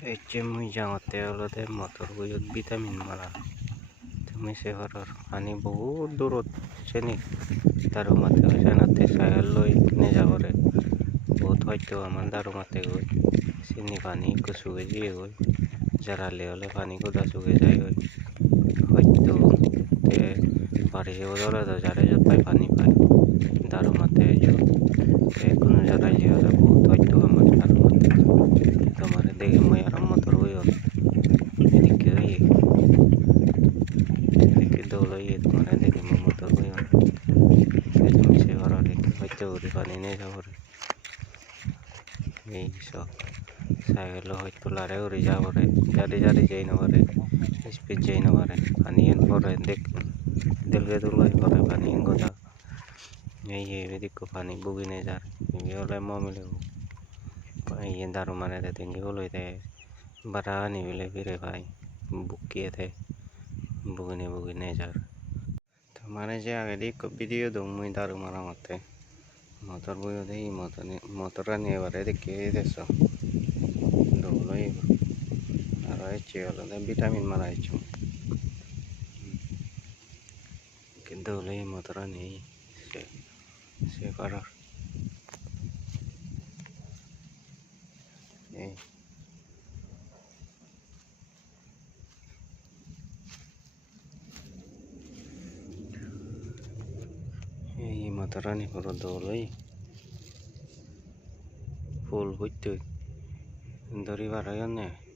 Ece mui jangotte olode motor buyot vitamin mara তুমি সে ঘৰৰ পানী বহুত দূৰত চেনি দাৰু মাতে জানাতে চাইকেল লৈ কিনে যাবৰে বহুত হয়তো আমার দারু মাতে গই চিনি পানি কুচুগে দিয়ে গই জারালে হলে পানি কোদা চুগে যায় গই হয়তো বাড়ি বদলে তো যারে যত পানি পায় দারু মাতে কোনো জায়গায় যে হলে বহুত হয়তো আমার দারু মাতে তোমার দেখে মই আর মতর হই এদিকে দৌড়াইয়ে তোমার দেখে মতো হই তুমি সে ঘর হয়তো উড়ি পানি নিয়ে যাবো এই সব সাইকেল হয়তো লারে উড়ি যাবো রে জারি যাই না পারে স্পিড যাই না পারে পানি পরে দেখ দিলকে দুলাই পরে পানি গোটা এই এদিকে পানি বুগি নিয়ে যার হলে মিলে এই দারু মানে দেंगे बोलो थे बड़ा नहीं मिले फिर भाई बुक किए थे बुगने जार तो माने जे आगे देख वीडियो दूँ मुझे दारू मारा मत motor boyo deh motoran ya bare de ke deso dolo i aro ece olo de vitamin mara ecu ke dolo i motoran i se karo এই motoran i puro dolo i full hujtu dori barayon ne